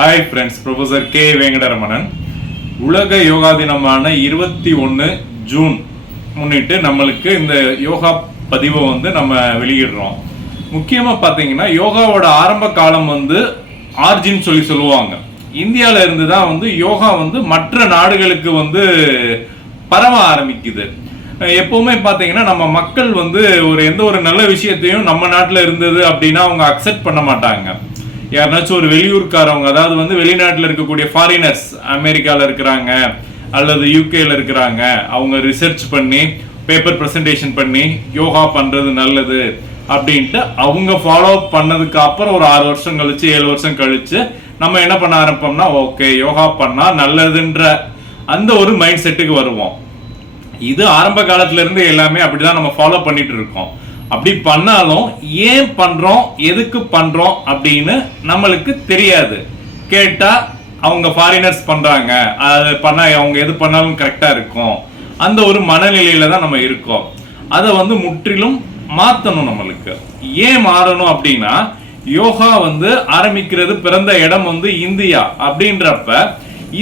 Hi friends professor K Venkataramanan உலக யோகா தினமான இருபத்தி ஒன்று ஜூன் முன்னிட்டு நம்மளுக்கு இந்த யோகா பதிவை வந்து நம்ம வெளியிடுறோம். முக்கியமாக பார்த்தீங்கன்னா யோகாவோட ஆரம்ப காலம் வந்து ஆர்ஜின் சொல்லி சொல்லுவாங்க. இந்தியாவில் இருந்து தான் வந்து யோகா வந்து மற்ற நாடுகளுக்கு வந்து பரவ ஆரம்பிக்குது. எப்போவுமே பார்த்தீங்கன்னா நம்ம மக்கள் வந்து ஒரு எந்த ஒரு நல்ல விஷயத்தையும் நம்ம நாட்டில் இருந்தது அப்படின்னா அவங்க அக்செப்ட் பண்ண மாட்டாங்க. யாருனாச்சும் ஒரு வெளியூர்காரவங்க அதாவது வந்து வெளிநாட்டில் இருக்கக்கூடிய ஃபாரினர்ஸ் அமெரிக்காவில் இருக்கிறாங்க அல்லது யூகேல இருக்கிறாங்க அவங்க ரிசர்ச் பண்ணி பேப்பர் ப்ரெசன்டேஷன் பண்ணி யோகா பண்ணுறது நல்லது அப்படின்ட்டு அவங்க ஃபாலோ பண்ணதுக்கு அப்புறம் ஒரு ஆறு வருஷம் கழிச்சு ஏழு வருஷம் கழிச்சு நம்ம என்ன பண்ண ஆரம்பிப்போம்னா ஓகே யோகா பண்ணால் நல்லதுன்ற அந்த ஒரு மைண்ட் செட்டுக்கு வருவோம். இது ஆரம்ப காலத்துல இருந்து எல்லாமே அப்படிதான் நம்ம ஃபாலோ பண்ணிட்டு இருக்கோம். அப்படி பண்ணாலும் ஏன் பண்றோம் எதுக்கு பண்றோம் அப்படின்னு நம்மளுக்கு தெரியாது. கேட்டா அவங்க ஃபாரினர்ஸ் பண்றாங்க. அது பண்ணா அவங்க எது பண்ணாலும் கரெக்டா இருக்கும். அந்த ஒரு மனநிலையில தான் நம்ம இருக்கோம். அதை வந்து முற்றிலும் மாத்தணும் நம்மளுக்கு. ஏன் மாறணும் அப்படின்னா யோகா வந்து ஆரம்பிக்கிறது பிறந்த இடம் வந்து இந்தியா அப்படின்றப்ப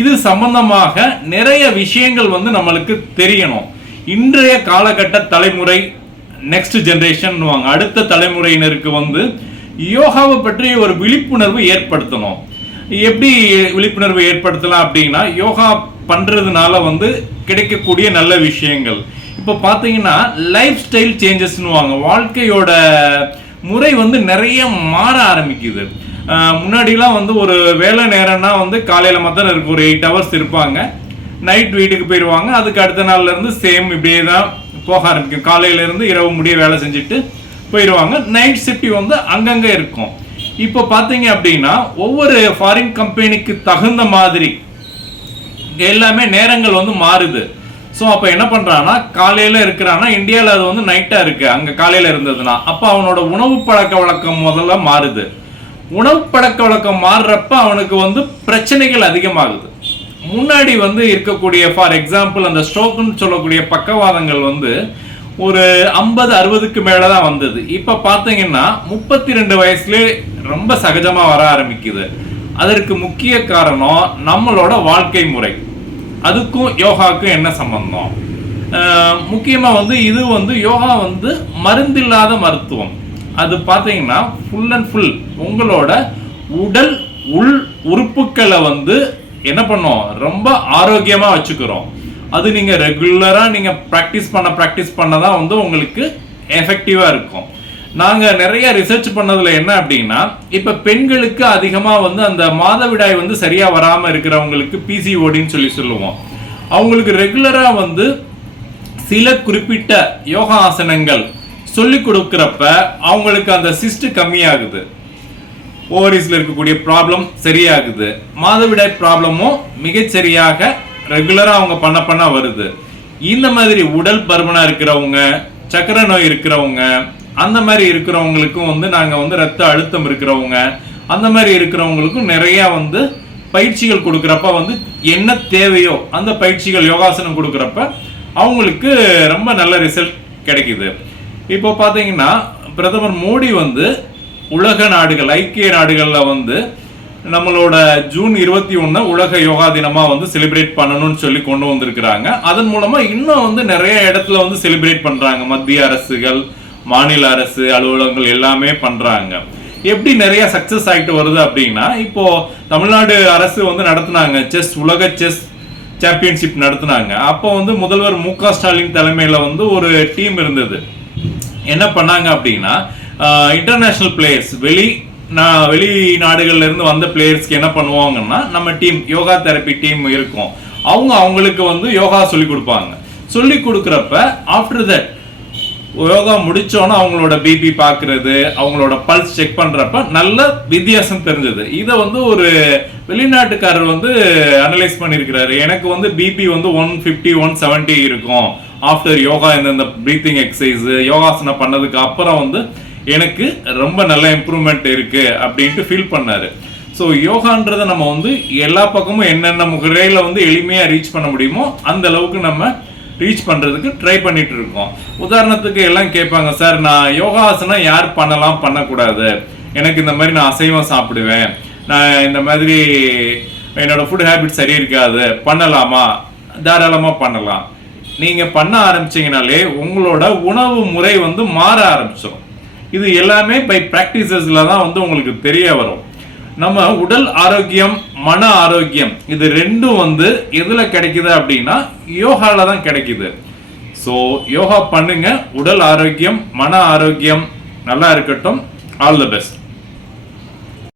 இது சம்பந்தமாக நிறைய விஷயங்கள் வந்து நம்மளுக்கு தெரியணும். இன்றைய காலகட்ட தலைமுறை நெக்ஸ்ட் ஜெனரேஷன் அடுத்த தலைமுறையினருக்கு வந்து யோகாவை பற்றி ஒரு விழிப்புணர்வு ஏற்படுத்தணும். எப்படி விழிப்புணர்வு ஏற்படுத்தலாம் அப்படின்னா யோகா பண்ணுறதுனால வந்து கிடைக்கக்கூடிய நல்ல விஷயங்கள். இப்போ பார்த்தீங்கன்னா லைஃப் ஸ்டைல் சேஞ்சஸ்னுவாங்க வாழ்க்கையோட முறை வந்து நிறைய மாற ஆரம்பிக்குது. முன்னாடிலாம் வந்து ஒரு வேலை நேரம்னா வந்து காலையில் மாத்திரம் இருக்கு ஒரு எயிட் ஹவர்ஸ் இருப்பாங்க. நைட் வீட்டுக்கு போயிடுவாங்க அதுக்கு அடுத்த நாள்லேருந்து சேம் இப்படியே தான் போக ஆரம்பிக்கும். காலையிலேருந்து இரவு முடிய வேலை செஞ்சுட்டு போயிடுவாங்க நைட் சிட்டி வந்து அங்கங்கே இருக்கும். இப்போ பார்த்தீங்க அப்படின்னா ஒவ்வொரு ஃபாரின் கம்பெனிக்கு தகுந்த மாதிரி எல்லாமே நேரங்கள் வந்து மாறுது. ஸோ அப்போ என்ன பண்ணுறான்னா காலையில் இருக்கிறான்னா இந்தியாவில் அது வந்து நைட்டாக இருக்குது அங்கே காலையில் இருந்ததுன்னா அப்போ அவனோட உணவு பழக்க வழக்கம் முதல்ல மாறுது. உணவு பழக்க வழக்கம் மாறுறப்ப அவனுக்கு வந்து பிரச்சனைகள் அதிகமாகுது. முன்னாடி வந்து இருக்கக்கூடிய ஃபார் எக்ஸாம்பிள் அந்த ஸ்ட்ரோக்குன்னு சொல்லக்கூடிய பக்கவாதங்கள் வந்து ஒரு ஐம்பது அறுபதுக்கு மேலே தான் வந்தது. இப்போ பார்த்தீங்கன்னா முப்பத்தி ரெண்டு வயசுலேயே ரொம்ப சகஜமாக வர ஆரம்பிக்குது. அதற்கு முக்கிய காரணம் நம்மளோட வாழ்க்கை முறை. அதுக்கும் யோகாவுக்கும் என்ன சம்பந்தம்? முக்கியமாக வந்து இது வந்து யோகா வந்து மருந்தில்லாத மருத்துவம். அது பார்த்தீங்கன்னா ஃபுல் அண்ட் ஃபுல் உங்களோட உடல் உள் உறுப்புக்களை வந்து என்ன பண்ணோம்? ரொம்ப ஆரோக்கியமாக வச்சுக்கிறோம். அது நீங்கள் ரெகுலராக நீங்கள் ப்ராக்டிஸ் பண்ண ப்ராக்டிஸ் பண்ண தான் வந்து உங்களுக்கு எஃபெக்டிவாக இருக்கும். நாங்கள் நிறைய ரிசர்ச் பண்ணதில் என்ன அப்படின்னா இப்போ பெண்களுக்கு அதிகமாக வந்து அந்த மாதவிடாய் வந்து சரியாக வராமல் இருக்கிறவங்களுக்கு பிசிஓடின்னு சொல்லி சொல்லுவோம். அவங்களுக்கு ரெகுலராக வந்து சில குறிப்பிட்ட யோகா ஆசனங்கள் சொல்லி கொடுக்குறப்ப அவங்களுக்கு அந்த சிஸ்ட் கம்மியாகுது. ஓவரிஸில் இருக்கக்கூடிய ப்ராப்ளம் சரியாகுது. மாதவிடாய் ப்ராப்ளமும் மிகச்சரியாக ரெகுலராக அவங்க பண்ண பண்ண வருது. இந்த மாதிரி உடல் பருமனாக இருக்கிறவங்க சக்கரை நோய் இருக்கிறவங்க அந்த மாதிரி இருக்கிறவங்களுக்கும் வந்து நாங்கள் வந்து ரத்த அழுத்தம் இருக்கிறவங்க அந்த மாதிரி இருக்கிறவங்களுக்கும் நிறையா வந்து பயிற்சிகள் கொடுக்குறப்ப வந்து என்ன தேவையோ அந்த பயிற்சிகள் யோகாசனம் கொடுக்குறப்ப அவங்களுக்கு ரொம்ப நல்ல ரிசல்ட் கிடைக்குது. இப்போ பார்த்தீங்கன்னா பிரதமர் மோடி வந்து உலக நாடுகள் ஐக்கிய நாடுகளில் வந்து நம்மளோட ஜூன் இருபத்தி ஒன்று உலக யோகா தினமாக வந்து செலிப்ரேட் பண்ணணும்னு சொல்லி கொண்டு வந்திருக்கிறாங்க. அதன் மூலமாக இன்னும் வந்து நிறைய இடத்துல வந்து செலிப்ரேட் பண்ணுறாங்க மத்திய அரசுகள் மாநில அரசு அலுவலகங்கள் எல்லாமே பண்ணுறாங்க எப்படி நிறைய சக்சஸ் ஆகிட்டு வருது அப்படின்னா இப்போ தமிழ்நாடு அரசு வந்து நடத்துனாங்க. செஸ் உலக செஸ் சாம்பியன்ஷிப் நடத்துனாங்க. அப்போ வந்து முதல்வர் மு க ஸ்டாலின் தலைமையில் வந்து ஒரு டீம் இருந்தது. என்ன பண்ணாங்க அப்படின்னா இன்டர்நேஷ்னல் பிளேயர்ஸ் வெளி நான் வெளி இருந்து வந்த பிளேயர்ஸ்க்கு என்ன பண்ணுவாங்கன்னா நம்ம டீம் யோகா தெரப்பி டீம் இருக்கும். அவங்க அவங்களுக்கு வந்து யோகா சொல்லி கொடுப்பாங்க. சொல்லி கொடுக்குறப்ப ஆஃப்டர் தட் யோகா முடிச்சோன்னே அவங்களோட பிபி பார்க்குறது அவங்களோட பல்ஸ் செக் பண்ணுறப்ப நல்ல வித்தியாசம் தெரிஞ்சது. இதை வந்து ஒரு வெளிநாட்டுக்காரர் வந்து அனலைஸ் பண்ணியிருக்கிறாரு. எனக்கு வந்து பிபி வந்து ஒன் ஃபிஃப்டி ஒன் செவன்ட்டி இருக்கும். ஆஃப்டர் யோகா இந்த பிரீத்திங் ப்ரீத்திங் யோகாசனம் பண்ணதுக்கு அப்புறம் வந்து எனக்கு ரொம்ப நல்ல இம்ப்ரூவ்மெண்ட் இருக்கு அப்படின்ட்டு ஃபீல் பண்ணாரு. ஸோ யோகான்றதை நம்ம வந்து எல்லா பக்கமும் என்னென்ன முறையில் வந்து எளிமையாக ரீச் பண்ண முடியுமோ அந்த அளவுக்கு நம்ம ரீச் பண்ணுறதுக்கு ட்ரை பண்ணிட்டு இருக்கோம். உதாரணத்துக்கு எல்லாம் கேட்பாங்க சார் நான் யோகாசனம் யார் பண்ணலாம் பண்ணக்கூடாது? எனக்கு இந்த மாதிரி நான் அசைவம் சாப்பிடுவேன். நான் இந்த மாதிரி என்னோட ஃபுட் ஹேபிட் சரி இருக்காது. பண்ணலாமா? தாராளமாக பண்ணலாம். நீங்கள் பண்ண ஆரம்பிச்சிங்கனாலே உங்களோட உணவு முறை வந்து மாற ஆரம்பிச்சிடும் இது எல்லாமே பை ப்ராக்டிசஸில் தான் வந்து உங்களுக்கு தெரிய வரும். நம்ம உடல் ஆரோக்கியம் மன ஆரோக்கியம் இது ரெண்டும் வந்து எதில் கிடைக்குது அப்படின்னா யோகாவில் தான் கிடைக்குது. ஸோ யோகா பண்ணுங்க. உடல் ஆரோக்கியம் மன ஆரோக்கியம் நல்லா இருக்கட்டும். All the best